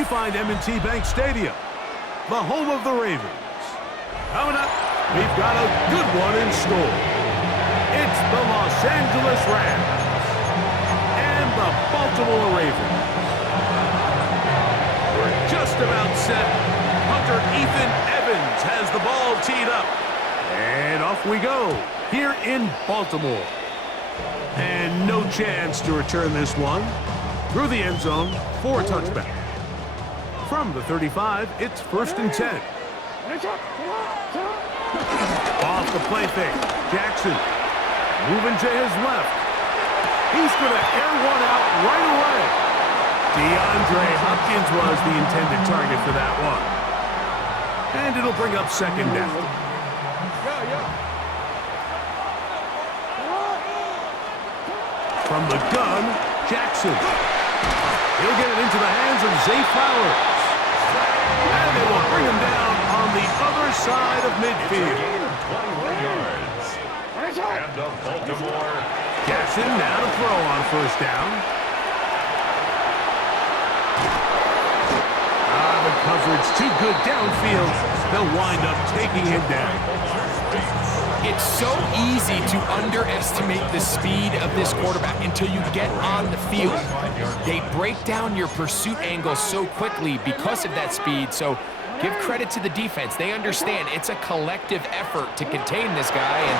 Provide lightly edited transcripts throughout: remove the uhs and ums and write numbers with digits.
you find M&T Bank Stadium, the home of the Ravens. Coming up, we've got a good one in store. It's the Los Angeles Rams and the Baltimore Ravens. We're just about set. Hunter Ethan Evans has the ball teed up. And off we go here in Baltimore. And no chance to return this one. Through the end zone for a touchback. From the 35, it's 1st and 10. Off the play fake, Jackson moving to his left. He's going to air one out right away. DeAndre Hopkins was the intended target for that one. And it'll bring up 2nd down. From the gun, Jackson. He'll get it into the hands of Zay Flowers. And they will bring him down on the other side of midfield. 21 yards. And the Baltimore. Jackson now to throw on 1st down. The coverage too good downfield. They'll wind up taking him down. It's so easy to underestimate the speed of this quarterback until you get on the field. They break down your pursuit angle so quickly because of that speed, so give credit to the defense. They understand it's a collective effort to contain this guy, and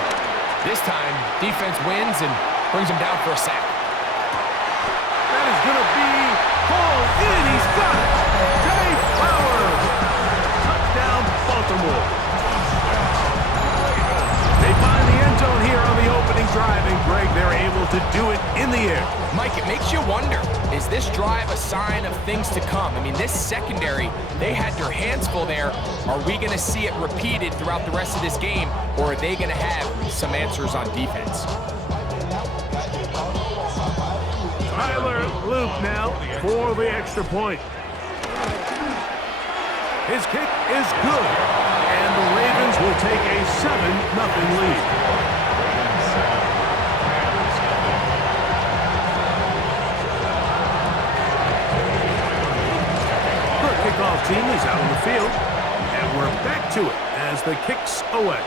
this time, defense wins and brings him down for a sack. That is going to be hauled in. He's got it. Jay Flowers. Touchdown, Baltimore. They find the end zone here on the opening drive, and Greg, they're able to do it in the air. Mike, it makes you wonder, is this drive a sign of things to come? I mean, this secondary, they had their hands full there. Are we going to see it repeated throughout the rest of this game, or are they going to have some answers on defense? Tyler Luke now for the extra point. His kick is good, and the Ravens will take a 7-0 lead. The kickoff team is out on the field, and we're back to it as the kick's away.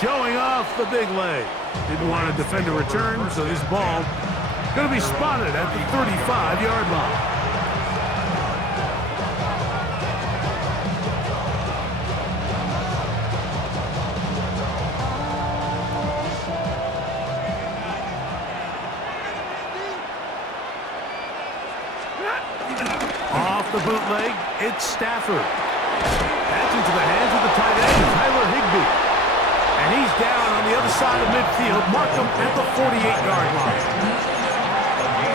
Showing off the big leg. Didn't want to defend a return, so this ball going to be spotted at the 35-yard line. Off the bootleg, it's Stafford. That's into the hands of the tight end, Tyler Higbee. And he's down on the other side of midfield. Mark him at the 48-yard line.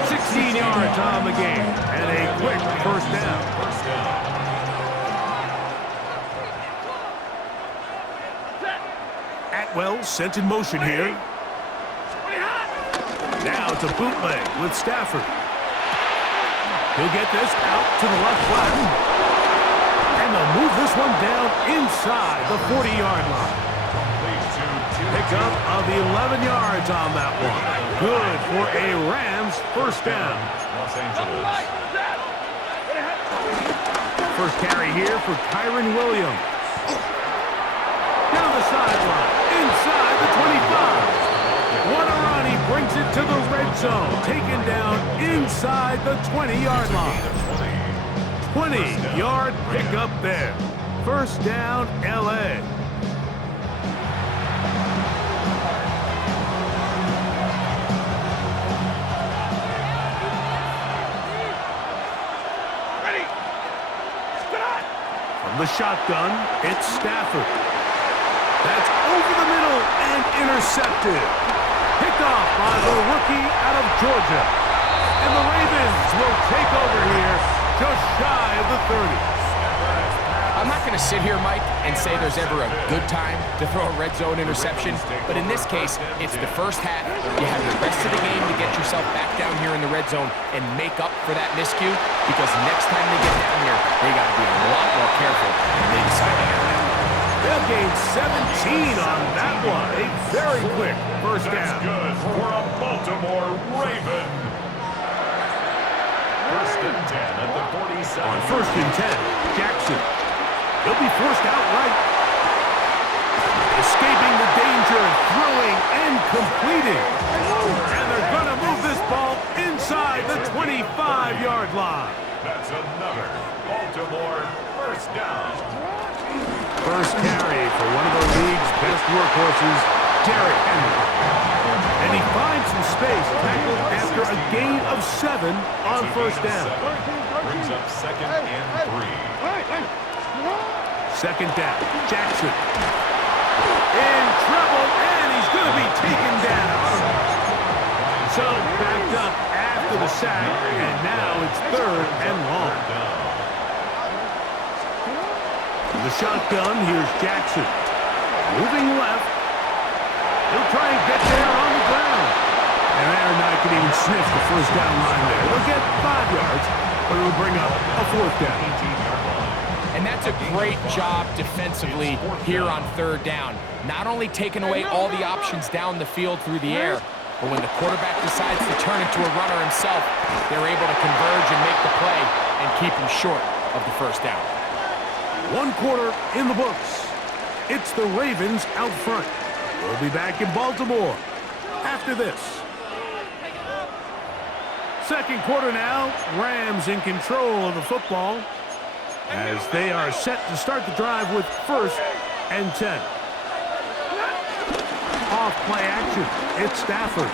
16 yards on the game. And a quick 1st down. Atwell sent in motion here. Now it's a bootleg with Stafford. He'll get this out to the left flat. And they'll move this one down inside the 40-yard line. Pickup of 11 yards on that one. Good for a Rams 1st down. Los Angeles. First carry here for Kyron Williams. Down the sideline, inside the 25. What a run, he brings it to the red zone. Taken down inside the 20-yard line. 20-yard pickup there. 1st down, L.A. From the shotgun, it's Stafford. That's over the middle and intercepted. Picked off by the rookie out of Georgia. And the Ravens will take over here just shy of the 30. I'm not going to sit here, Mike, and say there's ever a good time to throw a red zone interception, but in this case, it's the first half. You have the rest of the game to get yourself back down here in the red zone and make up for that miscue, because next time they get down here, they got to be a lot more careful when they decide to get down. They'll gain 17 on that one. A very quick 1st down. That's good for a Baltimore Raven. 1st and 10 at the 47. On 1st and 10, Jackson. He'll be forced out right. Escaping the danger, throwing and completing. And they're going to move this ball inside the 25-yard line. That's another Baltimore first down. First carry for one of the league's best workhorses, Derrick Henry. And he finds some space, tackled after a gain of 7 on 1st down. Brings up 2nd and 3. 2nd down, Jackson. In trouble, and he's going to be taken down. So backed up after the sack, and now it's 3rd and long. In the shotgun, here's Jackson. Moving left. He'll try and get there on the ground. And Aaron Knight can even sniff the 1st down line there. They'll get 5 yards, but it'll bring up a 4th down. And that's a great job defensively here on 3rd down. Not only taking away all the options down the field through the air, but when the quarterback decides to turn into a runner himself, they're able to converge and make the play and keep him short of the 1st down. 1 quarter in the books. It's the Ravens out front. We'll be back in Baltimore after this. 2nd quarter now. Rams in control of the football as they are set to start the drive with 1st and 10. Off play action. It's Stafford.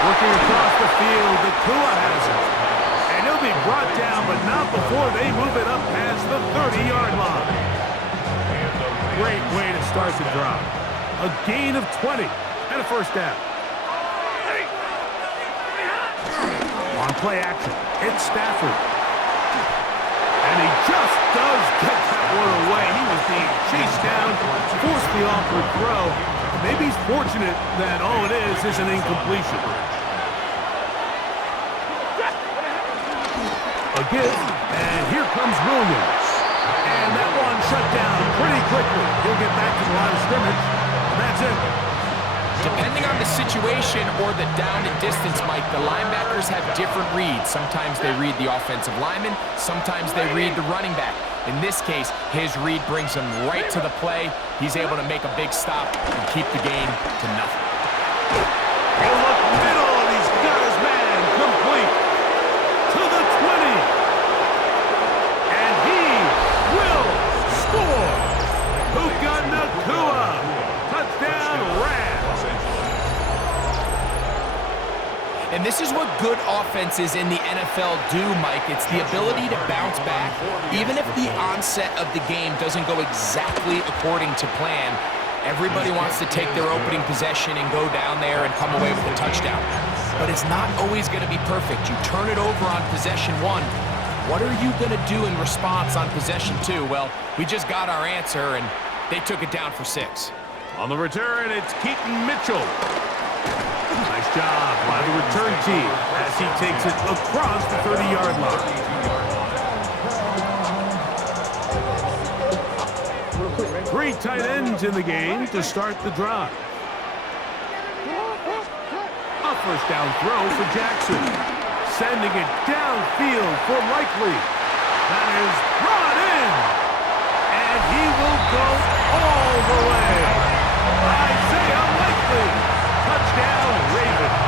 Working across the field, the Tua has it. And he'll be brought down, but not before they move it up past the 30-yard line. Great way to start the drive. A gain of 20 and a 1st down. On play action, it's Stafford. And he just does get that one away. He was being chased down, forced the awkward throw. Maybe he's fortunate that all it is an incompletion. A give, and here comes Williams. And that one shut down pretty quickly. He'll get back to the line of scrimmage, and that's it. Depending on the situation or the down and distance, Mike, the linebackers have different reads. Sometimes they read the offensive lineman, sometimes they read the running back. In this case, his read brings him right to the play. He's able to make a big stop and keep the game to nothing. He'll look middle, and he's got his man complete to the 20. And he will score. Puka Nacua. Touchdown, Rams. And this is what good offenses in the NFL do, Mike. It's the ability to bounce back. Even if the onset of the game doesn't go exactly according to plan, everybody wants to take their opening possession and go down there and come away with a touchdown. But it's not always going to be perfect. You turn it over on possession 1. What are you going to do in response on possession 2? Well, we just got our answer, and they took it down for 6. On the return, it's Keaton Mitchell. Nice job by the return team as he takes it across the 30-yard line. 3 tight ends in the game to start the drive. A 1st down throw for Jackson. Sending it downfield for Likely. That is brought in. And he will go all the way. Isaiah Likely. Touchdown, Ravens.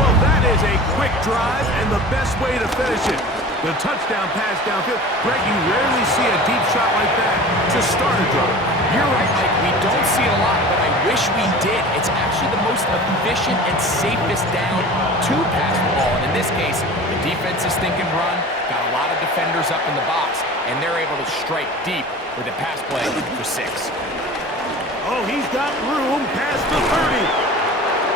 Well, that is a quick drive and the best way to finish it. The touchdown pass downfield. Greg, you rarely see a deep shot like that to start a drive. You're right, Mike. We don't see it a lot, but I wish we did. It's actually the most efficient and safest down to pass the ball. And in this case, the defense is thinking run, got a lot of defenders up in the box, and they're able to strike deep with a pass play for 6. Oh, he's got room past the 30.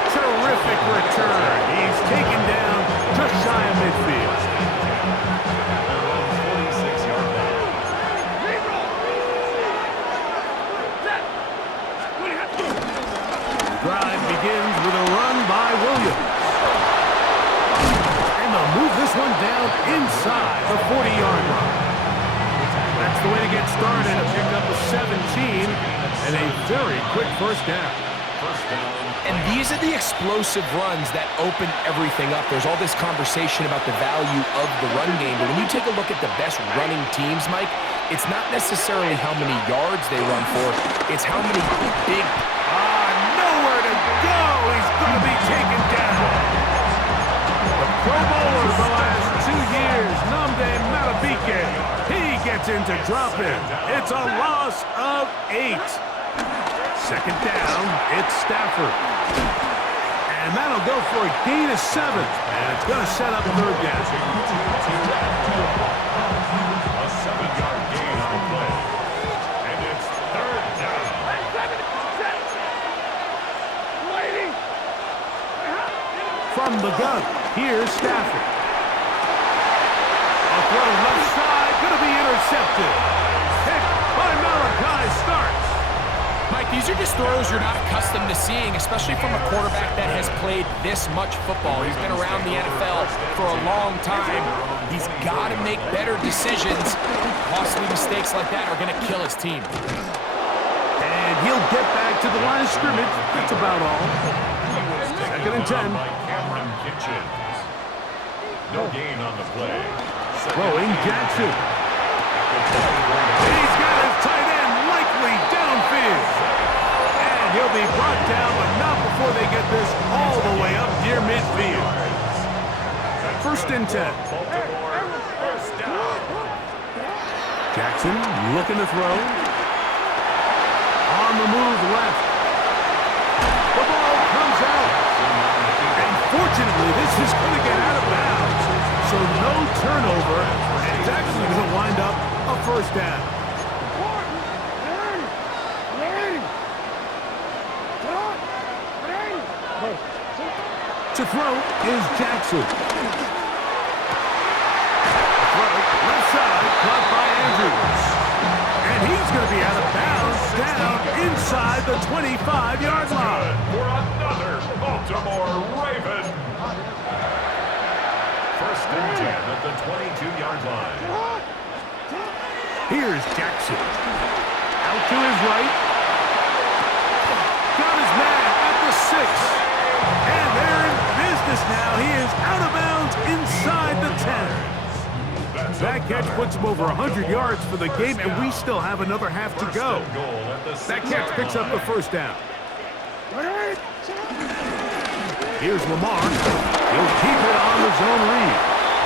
Terrific return. He's taken down just shy of midfield. 46-yard line. The drive begins with a run by Williams. And they'll move this one down inside the 40-yard line. That's the way to get started. A pickup of 17 and a very quick 1st down. First down. And these are the explosive runs that open everything up. There's all this conversation about the value of the run game, but when you take a look at the best running teams, Mike, it's not necessarily how many yards they run for, it's how many big... Nowhere to go! He's going to be taken down. The Pro Bowler the last 2 years, Nnamdi Madubuike. He gets into dropping. It's a loss of 8. Second down, it's Stafford. And that'll go for a gain of 7. And it's going to set up third down. A 7-yard gain on the play. And it's third down. From the gun, here's Stafford. A throw left side, going to be intercepted. Picked by Malachi Starks. Mike, these are just throws you're not accustomed to seeing, especially from a quarterback that has played this much football. He's been around the NFL for a long time. He's got to make better decisions. Costly mistakes like that are going to kill his team. And he'll get back to the line of scrimmage. That's about all. Second and 10. No gain on the play. Throwing Jackson. He's got his tight end likely downfield. And he'll be brought down, but not before they get this all the way up near midfield. First and 10. Jackson looking to throw. On the move left. The ball comes out. And fortunately, this is going to get out of bounds. So no turnover, and it's actually going to wind up a first down. To throw is Jackson. Throw left side, caught by Andrews. And he's going to be out of bounds, down inside the 25-yard line. For another Baltimore Raven. First and 10 at the 22-yard line. Here's Jackson. Out to his right. Got his man at the 6. And they're in business now. He is out of bounds inside the 10. That catch puts him over 100 yards for the game, and we still have another half to go. That catch picks up the first down. Here's Lamar. He'll keep it on the zone read.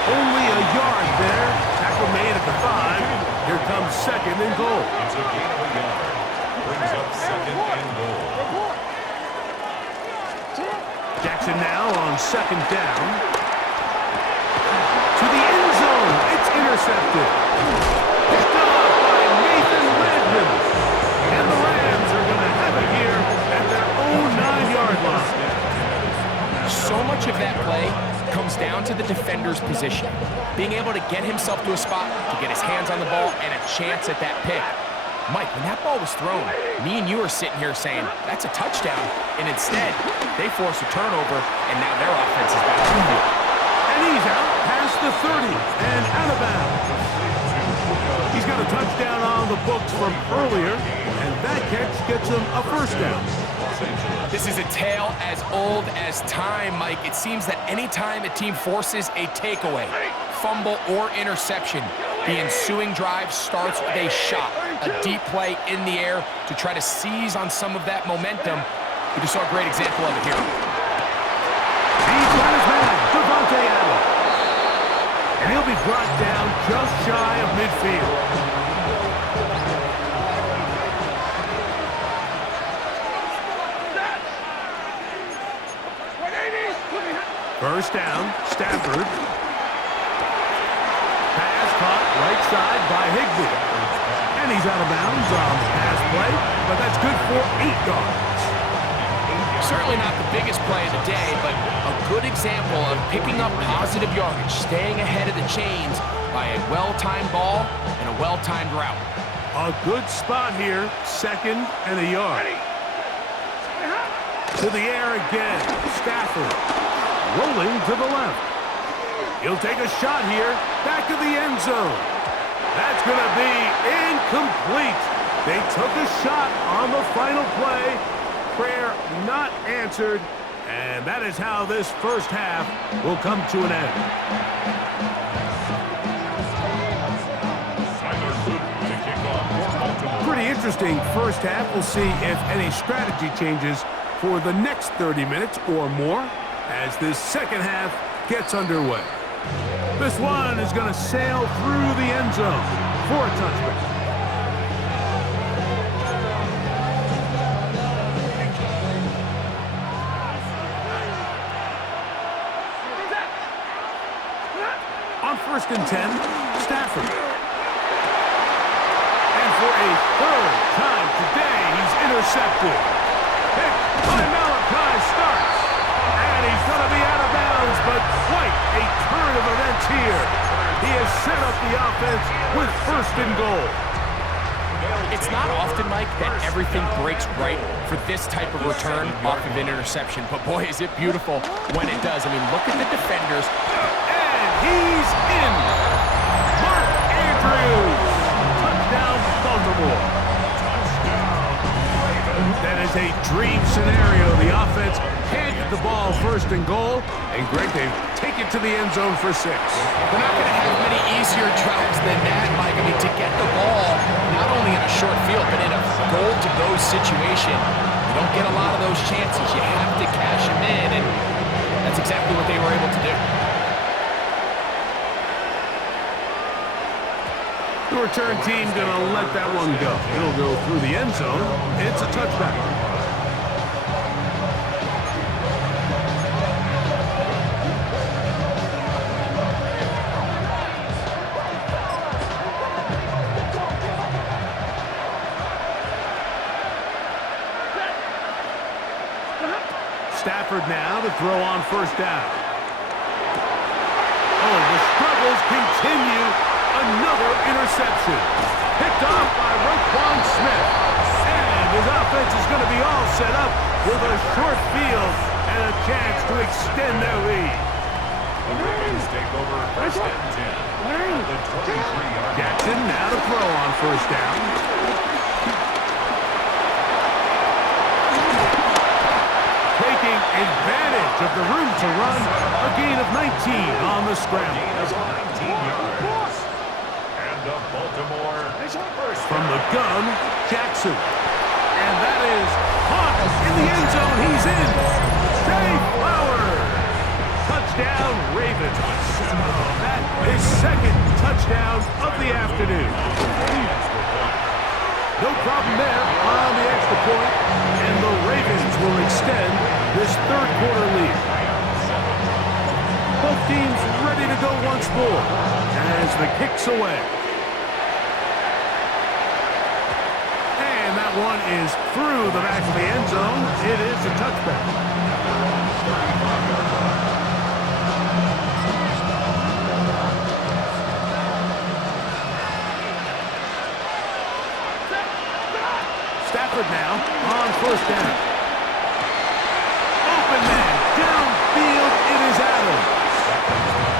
Only a yard there. Tackle made at the 5. Here comes second and goal. It's a gain of a yard. Brings up second and goal. Jackson now on second down. To the end zone. It's intercepted. Picked off by Nathan Redmond. And the Rams are going to have it here at their own 9-yard line. So much of that play comes down to the defender's position. Being able to get himself to a spot, to get his hands on the ball, and a chance at that pick. Mike, when that ball was thrown, me and you are sitting here saying, that's a touchdown. And instead, they force a turnover, and now their offense is back on the field. And he's out past the 30 and out of bounds. He's got a touchdown on the books from earlier, and that catch gets him a first down. This is a tale as old as time, Mike. It seems that anytime a team forces a takeaway, fumble, or interception, the ensuing drive starts with a shot, a deep play in the air to try to seize on some of that momentum. We just saw a great example of it here. He's got his man, Devontae Adams. And he'll be brought down just shy of midfield. First down, Stafford. Pass caught right side by Higbee. And he's out of bounds on the pass play, but that's good for 8 yards. Certainly not the biggest play of the day, but a good example of picking up positive yardage, staying ahead of the chains by a well-timed ball and a well-timed route. A good spot here, second and a yard. To the air again, Stafford. Rolling to the left. He'll take a shot here, back to the end zone. That's going to be incomplete. They took a shot on the final play. prayer not answered, and that is how this first half will come to an end. Pretty interesting first half. We'll see if any strategy changes for the next 30 minutes or more as this second half gets underway. This one is going to sail through the end zone for a touchback. On 1st and 10, Stafford. And for a third time today, he's intercepted. Picked by Malachi starts. And he's going to be out of bounds, but quite a turn of events here. He has set up the offense with 1st and goal. It's not often, Mike, that everything breaks right for this type of return off of an interception. But boy, is it beautiful when it does. I mean, look at the defenders. He's in. Mark Andrews. Touchdown, Baltimore. That is a dream scenario. The offense can't get the ball 1st and goal. And Greg, they take it to the end zone for 6. They're not going to have many easier drives than that, Mike. I mean, to get the ball, not only in a short field, but in a goal-to-go situation, you don't get a lot of those chances. You have to cash them in, and that's exactly what they were able to do. The return team going to let that one go. It'll go through the end zone. It's a touchback. Stafford now to throw on 1st down. Oh, the struggles continue. Another interception. Picked off by Roquan Smith. And his offense is going to be all set up with a short field and a chance to extend their lead. The Ravens take over 1st and 10. The 23-yard. Jackson now to throw on 1st down. Taking advantage of the room to run. A gain of 19 on the scramble. 19 yards. The Baltimore from the gun, Jackson. And that is caught in the end zone. He's in. Zay Flowers. Touchdown, Ravens. That is 2nd touchdown of the afternoon. No problem there on the extra point, and the Ravens will extend this 3rd quarter lead. Both teams ready to go once more as the kick's away. One is through the back of the end zone. It is a touchback. Stafford now on 1st down. Open man downfield. It is Adams.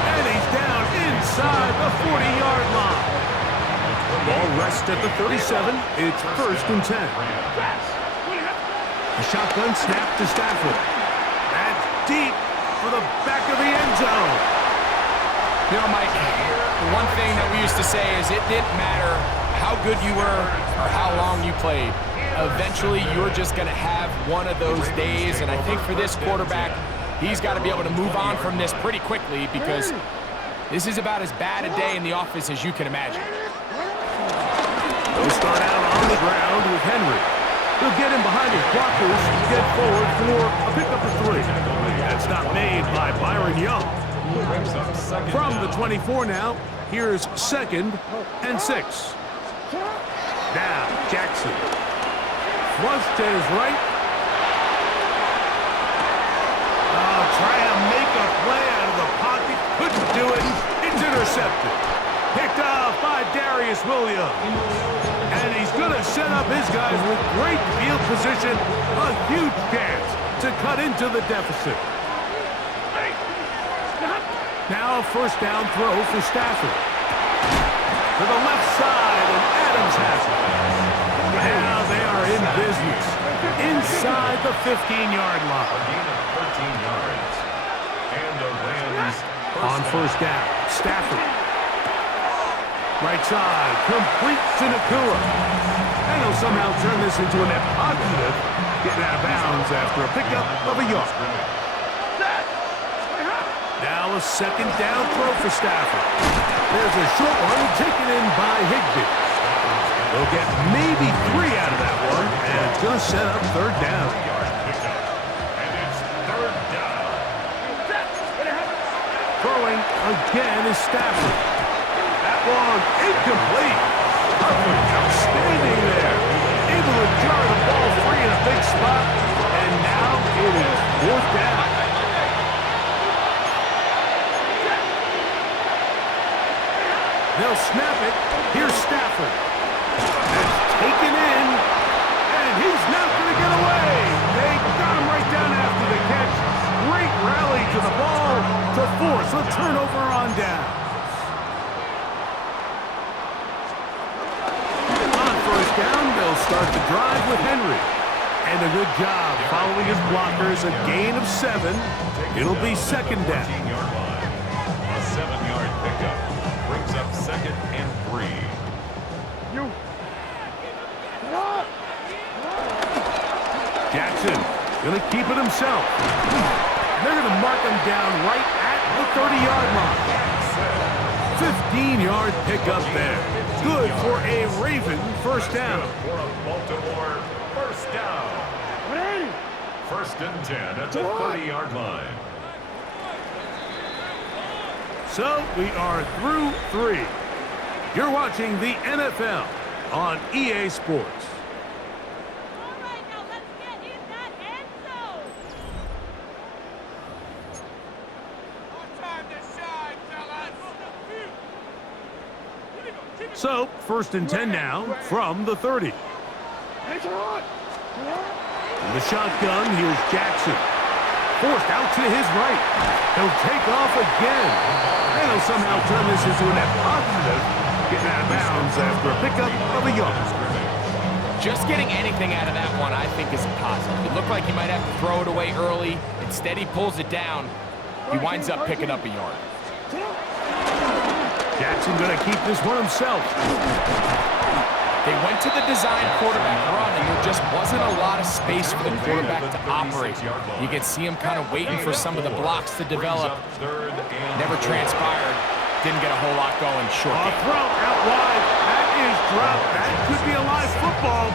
And he's down inside the 40-yard line. Ball rests at the 37. It's 1st and 10. A shotgun snap to Stafford. That's deep for the back of the end zone. You know, Mike, the one thing that we used to say is it didn't matter how good you were or how long you played. Eventually, you're just going to have one of those days, and I think for this quarterback, he's got to be able to move on from this pretty quickly because this is about as bad a day in the office as you can imagine. They'll start out on the ground with Henry. He'll get him behind his blockers and get forward for a pickup of 3. That's not made by Byron Young. From the 24 now, here's 2nd and 6. Now, Jackson. Flush to his right. Try to make a play out of the pocket. Couldn't do it. It's intercepted. Picked off by Darius Williams. And he's going to set up his guys with great field position. A huge chance to cut into the deficit. Now a 1st down throw for Stafford. To the left side, and Adams has it. Now they are are in business inside the 15-yard line. A gain of 13 yards. And the Rams On first down, Stafford. Right side, complete to Nakua. And he'll somehow turn this into a net positive, getting out of bounds after a pickup of a yard. Now a second down throw for Stafford. There's a short one taken in by Higbee. They'll get maybe 3 out of that one, and it's going to set up third down. And it's third down. Throwing again is Stafford. That one incomplete. Outstanding there. Able to jar the ball free in a big spot, and now it is fourth down. They'll snap it. Here's Stafford. That's taken in, and he's not going to get away. They got him right down after the catch. Great rally to the ball to force a turnover on down. On first down, they'll start the drive with Henry. And a good job following his blockers, a gain of 7. It'll be second down. 14-yard line. A 7-yard pickup brings up second and 3. Jackson going to keep it himself. They're going to mark him down right at the 30-yard line. 15-yard pickup there. Good for a Raven first down. For a Baltimore first down. First and 10 at the 30-yard line. So we are through 3. You're watching the NFL on EA Sports. All right, now let's get in that end zone. Time to shine, fellas. So first and 10 now from the 30. In the shotgun, here's Jackson. Forced out to his right. He'll take off again. And he'll somehow turn this into a net positive, getting out of bounds after a pickup of a yard. Just getting anything out of that one, I think, is a positive. It looked like he might have to throw it away early. Instead, he pulls it down. He winds up picking up a yard. Jackson going to keep this one himself. They went to the design quarterback run, and there just wasn't a lot of space for the quarterback to operate. You can see him kind of waiting for some of the blocks to develop. Never transpired. Didn't get a whole lot going short. A throw out wide. That is dropped. That could be a live football.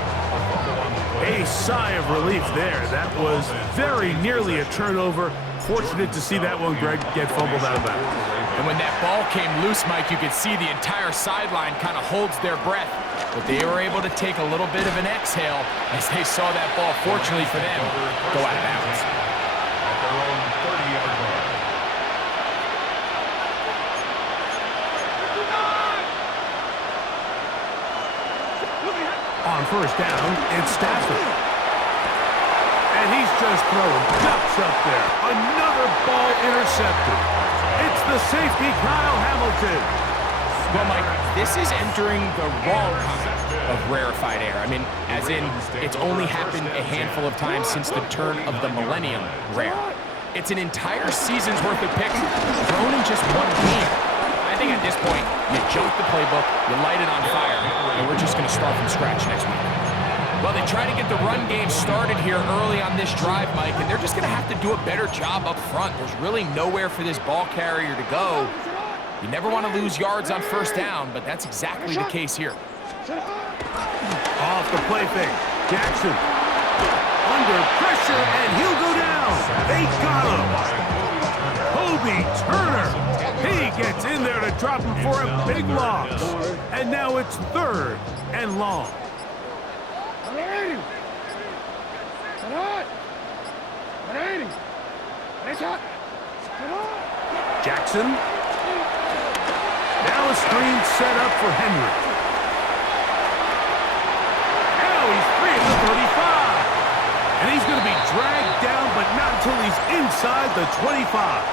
A sigh of relief there. That was very nearly a turnover. Fortunate to see that one, Greg, get fumbled out of bounds. And when that ball came loose, Mike, you could see the entire sideline kind of holds their breath. But they were able to take a little bit of an exhale as they saw that ball, fortunately for them, go out of bounds. At their own 30-yard line. On first down, it's Stafford. And he's just throwing ducks up there. Another ball intercepted. It's the safety, Kyle Hamilton. Well, Mike, this is entering the wrong kind of rarefied air. I mean, as in, it's only happened a handful of times since the turn of the millennium rare. It's an entire season's worth of picks thrown in just one game. I think at this point, you jump the playbook, you light it on fire, and we're just going to start from scratch next week. Well, they try to get the run game started here early on this drive, Mike, and they're just going to have to do a better job up front. There's really nowhere for this ball carrier to go. You never want to lose yards on first down, but that's exactly the case here. Off the play fake. Jackson under pressure, and he'll go down. They got him. Kobe Turner. He gets in there to drop him for a big loss. And now it's third and long. Jackson. Now a screen set up for Henry. Now he's free at the 35. And he's going to be dragged down, but not until he's inside the 25.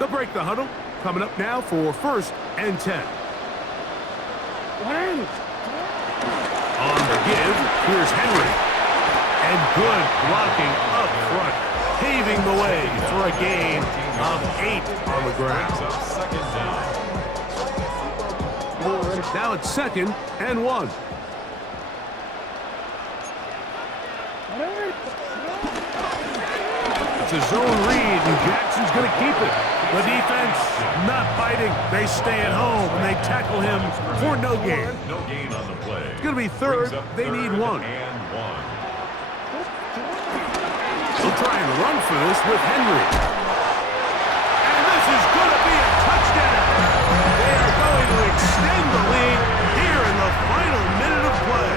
They'll break the huddle. Coming up now for 1st and 10. On the give, here's Henry. And good blocking up front, paving the way for a gain of 8 on the ground. Now it's 2nd and 1. It's a zone read, and Jackson's going to keep it. The defense not biting. They stay at home, and they tackle him for no gain. No gain on the play. It's going to be 3rd. They need 1. They'll try and run for this with Henry. And this is going to be a touchdown. They are going to extend the lead here in the final minute of play.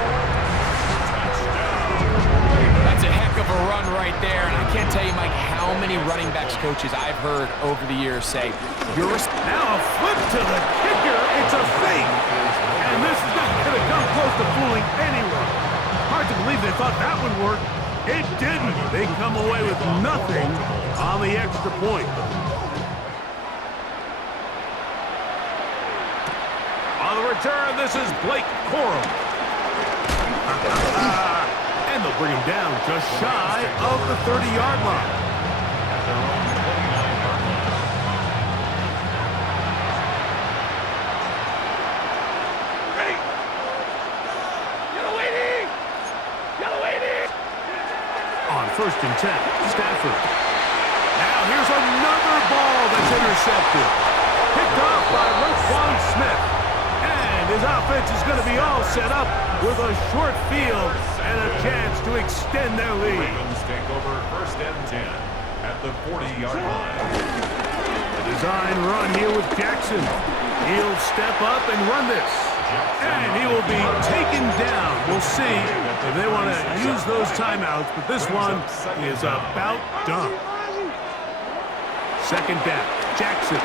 That's a heck of a run right there, and I can't tell you, Mike, how many running backs coaches I've heard over the years say, now a flip to the kicker. It's a fake. And this is not going to come close to fooling anyone. Hard to believe they thought that would work. It didn't. They come away with nothing on the extra point. On the return, this is Blake Corum. And they'll bring him down just shy of the 30-yard line. On 1st and 10, Stafford. Now here's another ball that's intercepted. Picked off by Roquan Smith. And his offense is going to be all set up with a short field and a chance to extend their lead. Ravens take over 1st and 10 at the 40-yard line. A design run here with Jackson. He'll step up and run this. And he will be taken down. We'll see if they want to use those timeouts, but this one is about done. 2nd down, Jackson.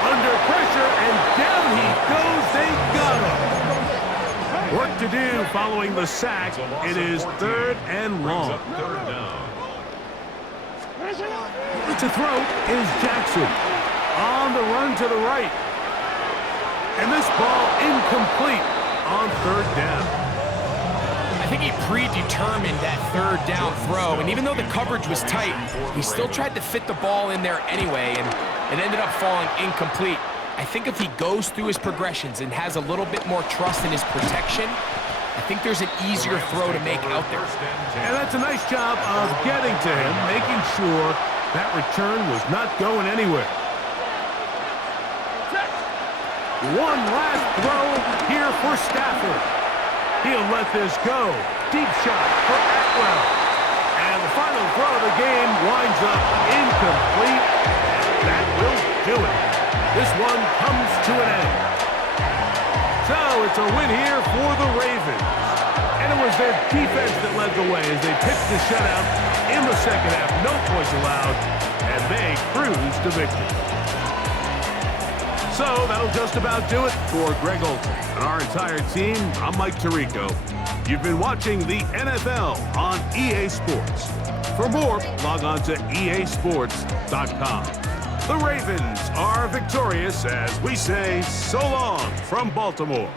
Under pressure, and down he goes. They got him. Work to do following the sack. It is 3rd and long. To throw is Jackson. On the run to the right. And this ball incomplete on 3rd down. I think he predetermined that 3rd down throw, and even though the coverage was tight, he still tried to fit the ball in there anyway, and it ended up falling incomplete. I think if he goes through his progressions and has a little bit more trust in his protection, I think there's an easier throw to make out there. And that's a nice job of getting to him, making sure that return was not going anywhere. One last throw here for Stafford. He'll let this go. Deep shot for Atwell. And the final throw of the game winds up incomplete. And that will do it. This one comes to an end. So it's a win here for the Ravens. And it was their defense that led the way as they pitched the shutout in the 2nd half. No points allowed. And they cruised to victory. So that'll just about do it for Greg Olsen and our entire team. I'm Mike Tirico. You've been watching the NFL on EA Sports. For more, log on to easports.com. The Ravens are victorious as we say so long from Baltimore.